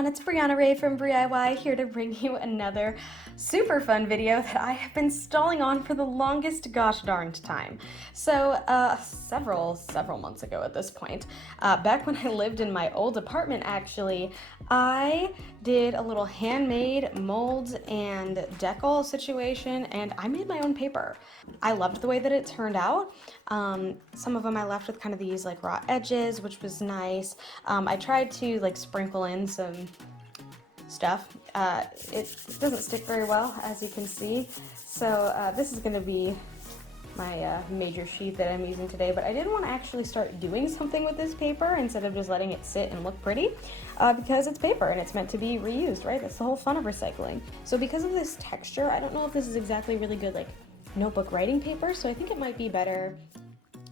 everyone, it's Brianna Ray from BriIY here to bring you another super fun video that I have been stalling on for the longest gosh darned time. So several months ago at this point, back when I lived in my old apartment actually, I did a little handmade molds and decal situation and I made my own paper. I loved the way that it turned out. Some of them I left with kind of these like raw edges, which was nice. I tried to like sprinkle in some stuff. It doesn't stick very well, as you can see. So this is going to be my major sheet that I'm using today, but I did want to actually start doing something with this paper instead of just letting it sit and look pretty, because it's paper and it's meant to be reused, right? That's the whole fun of recycling. So because of this texture, I don't know if this is exactly really good like notebook writing paper, so I think it might be better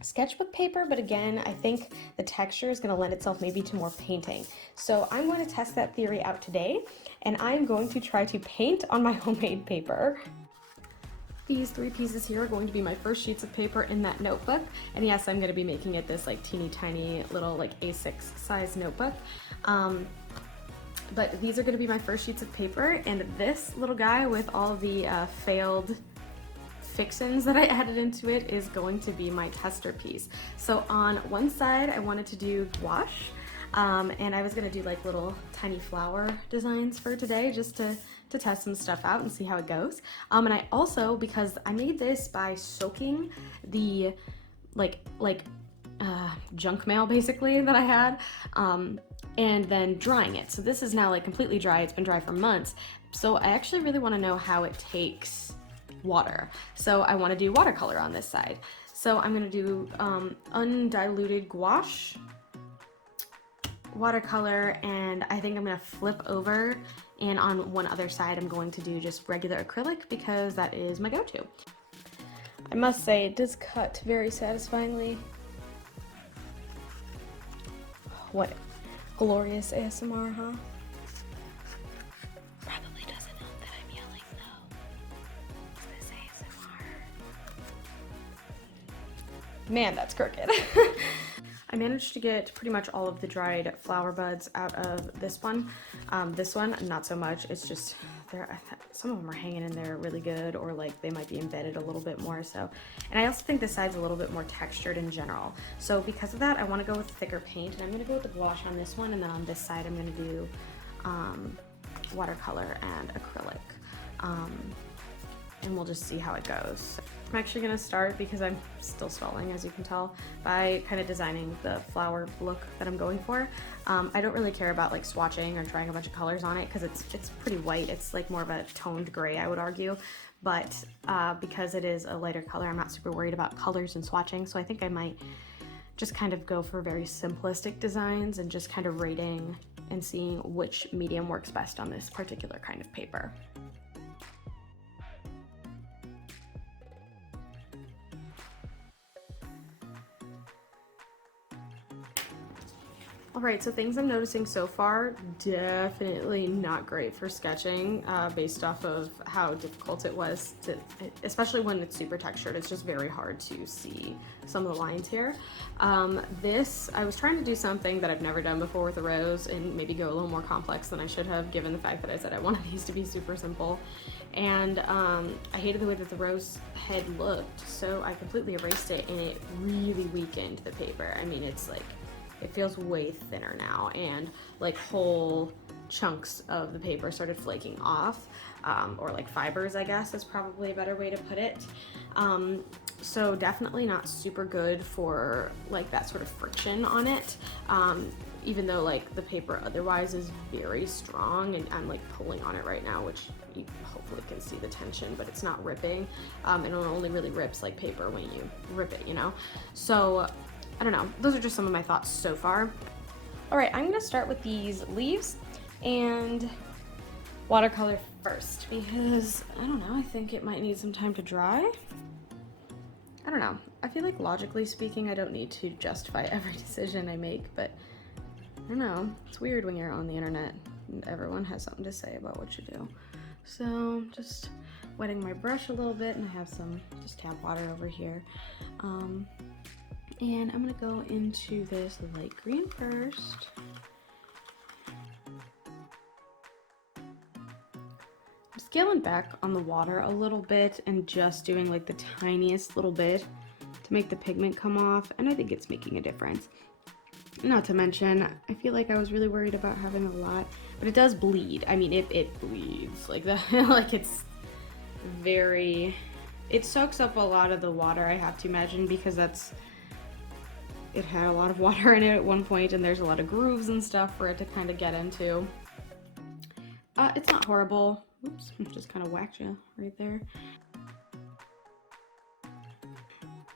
sketchbook paper, but again, I think the texture is going to lend itself maybe to more painting. So I'm going to test that theory out today, and I'm going to try to paint on my homemade paper. These three pieces here are going to be my first sheets of paper in that notebook, and yes, I'm going to be making it this like teeny tiny little like A6 size notebook. But these are going to be my first sheets of paper, and this little guy with all the failed fixins that I added into it is going to be my tester piece. So on one side I wanted to do gouache, and I was gonna do like little tiny flower designs for today just to test some stuff out and see how it goes. And I also, because I made this by soaking the junk mail basically that I had, and then drying it. So this is now like completely dry. It's been dry for months. So I actually really want to know how it takes water. So I want to do watercolor on this side. So I'm going to do undiluted gouache, watercolor, and I think I'm going to flip over, and on one other side I'm going to do just regular acrylic because that is my go-to. I must say it does cut very satisfyingly. What glorious ASMR, huh? Man, that's crooked. I managed to get pretty much all of the dried flower buds out of this one. This one, not so much. It's just, some of them are hanging in there really good, or like they might be embedded a little bit more so. And I also think this side's a little bit more textured in general. So because of that, I want to go with thicker paint, and I'm going to go with the gouache on this one, and then on this side I'm going to do watercolor and acrylic. And we'll just see how it goes. I'm actually gonna start, because I'm still stalling as you can tell, by kind of designing the flower look that I'm going for. I don't really care about like swatching or trying a bunch of colors on it because it's pretty white. It's like more of a toned gray, I would argue. But because it is a lighter color, I'm not super worried about colors and swatching. So I think I might just kind of go for very simplistic designs and just kind of rating and seeing which medium works best on this particular kind of paper. Alright, so things I'm noticing so far, definitely not great for sketching, based off of how difficult it was to, especially when it's super textured, it's just very hard to see some of the lines here. I was trying to do something that I've never done before with a rose and maybe go a little more complex than I should have, given the fact that I said I wanted these to be super simple. And I hated the way that the rose head looked, so I completely erased it, and it really weakened the paper. I mean, it's like, it feels way thinner now, and like whole chunks of the paper started flaking off, or like fibers, I guess is probably a better way to put it. So definitely not super good for like that sort of friction on it, even though like the paper otherwise is very strong, and I'm like pulling on it right now, which you hopefully can see the tension, but it's not ripping, and it only really rips like paper when you rip it, you know? So I don't know, those are just some of my thoughts so far. All right, I'm gonna start with these leaves and watercolor first, because I don't know, I think it might need some time to dry. I don't know, I feel like logically speaking, I don't need to justify every decision I make, but I don't know, it's weird when you're on the internet and everyone has something to say about what you do. So just wetting my brush a little bit, and I have some just tap water over here. And I'm gonna go into this light green first. scaling back on the water a little bit and just doing like the tiniest little bit to make the pigment come off, and I think it's making a difference. Not to mention, I feel like I was really worried about having a lot, but it does bleed. I mean, it bleeds like that. Like it's very, it soaks up a lot of the water, I have to imagine, because it had a lot of water in it at one point, and there's a lot of grooves and stuff for it to kind of get into. It's not horrible. Oops, just kind of whacked you right there.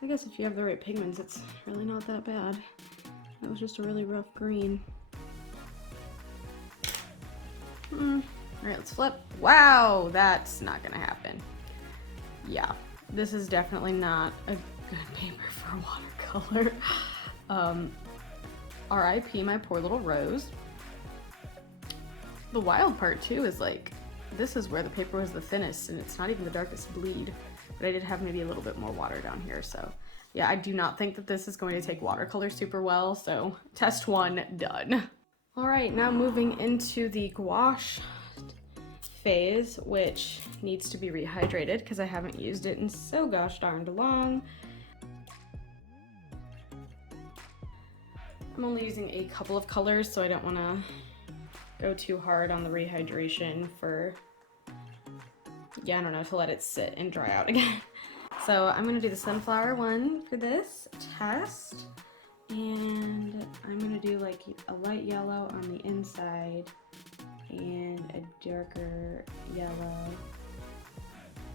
I guess if you have the right pigments, it's really not that bad. That was just a really rough green. Alright, let's flip. Wow, that's not gonna happen. Yeah, this is definitely not a good paper for watercolor. RIP my poor little rose. The wild part too is like, this is where the paper was the thinnest and it's not even the darkest bleed, but I did have maybe a little bit more water down here, so yeah, I do not think that this is going to take watercolor super well, so test 1 done. All right, now moving into the gouache phase, which needs to be rehydrated because I haven't used it in so gosh darned long. I'm only using a couple of colors, so I don't want to go too hard on the rehydration for, yeah, I don't know, to let it sit and dry out again. So I'm going to do the sunflower one for this test, and I'm going to do like a light yellow on the inside and a darker yellow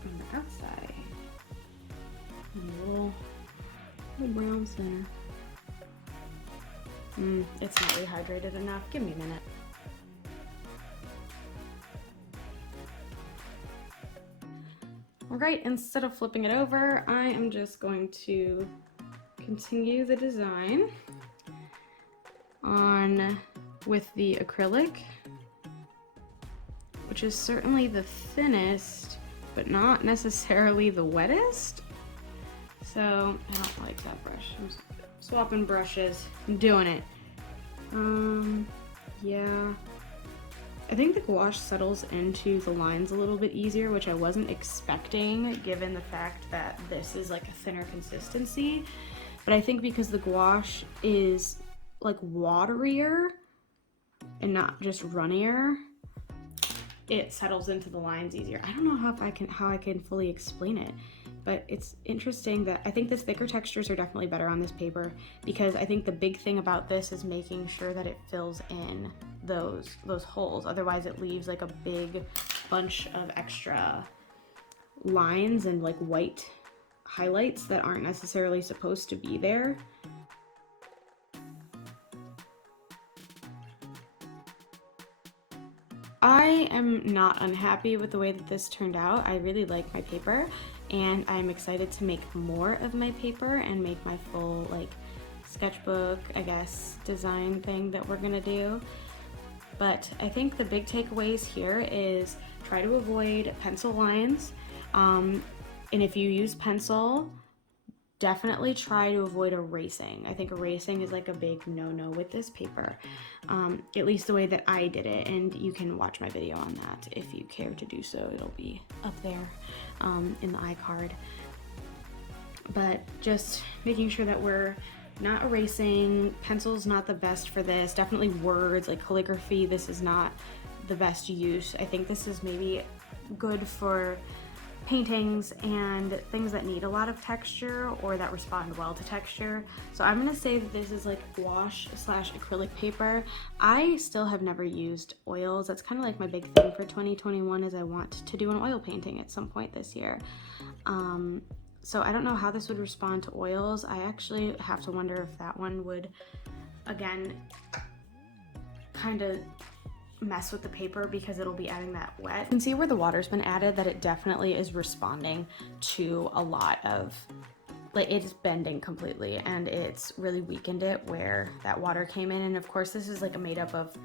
on the outside. And a little brown center. It's not rehydrated enough. Give me a minute. Alright, instead of flipping it over, I am just going to continue the design on with the acrylic, which is certainly the thinnest, but not necessarily the wettest. So I don't like that brush. I'm swapping brushes. I'm doing it. Yeah. I think the gouache settles into the lines a little bit easier, which I wasn't expecting given the fact that this is like a thinner consistency. But I think because the gouache is like waterier and not just runnier, it settles into the lines easier. I don't know how I can fully explain it, but it's interesting that I think the thicker textures are definitely better on this paper, because I think the big thing about this is making sure that it fills in those holes. Otherwise it leaves like a big bunch of extra lines and like white highlights that aren't necessarily supposed to be there. I am not unhappy with the way that this turned out. I really like my paper, and I'm excited to make more of my paper and make my full like sketchbook, I guess, design thing that we're gonna do. But I think the big takeaways here is try to avoid pencil lines, and if you use pencil, definitely try to avoid erasing. I think erasing is like a big no-no with this paper, at least the way that I did it, and you can watch my video on that if you care to do so. It'll be up there in the iCard. But just making sure that we're not erasing. Pencil's not the best for this. Definitely words, like calligraphy, this is not the best use. I think this is maybe good for paintings and things that need a lot of texture or that respond well to texture. So I'm gonna say that this is like gouache / acrylic paper. I still have never used oils. That's kind of like my big thing for 2021, is I want to do an oil painting at some point this year. So I don't know how this would respond to oils. I actually have to wonder if that one would, again, kind of mess with the paper because it'll be adding that wet. You can see where the water's been added that it definitely is responding to a lot of, like, it's bending completely and it's really weakened it where that water came in. And of course this is like made up of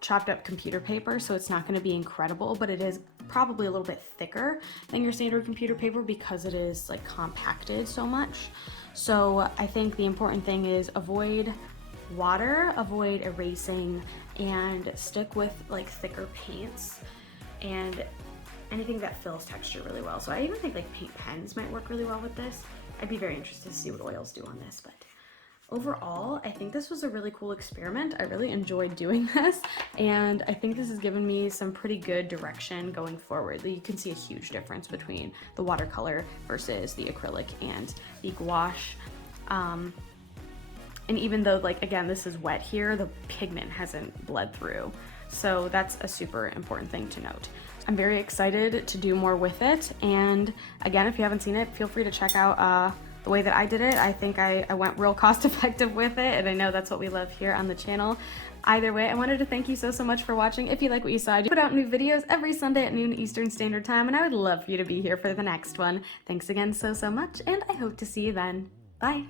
chopped up computer paper, so it's not going to be incredible, but it is probably a little bit thicker than your standard computer paper because it is like compacted so much. So I think the important thing is avoid water, avoid erasing, and stick with like thicker paints. And anything that fills texture really well. So I even think like paint pens might work really well with this. I'd be very interested to see what oils do on this, but overall, I think this was a really cool experiment. I really enjoyed doing this, and I think this has given me some pretty good direction going forward. You can see a huge difference between the watercolor versus the acrylic and the gouache. And even though, like, again, this is wet here, the pigment hasn't bled through. So that's a super important thing to note. I'm very excited to do more with it. And again, if you haven't seen it, feel free to check out the way that I did it. I think I went real cost effective with it, and I know that's what we love here on the channel. Either way, I wanted to thank you so much for watching. If you like what you saw, I do put out new videos every Sunday at noon Eastern Standard Time, and I would love for you to be here for the next one. Thanks again so much, and I hope to see you then. Bye.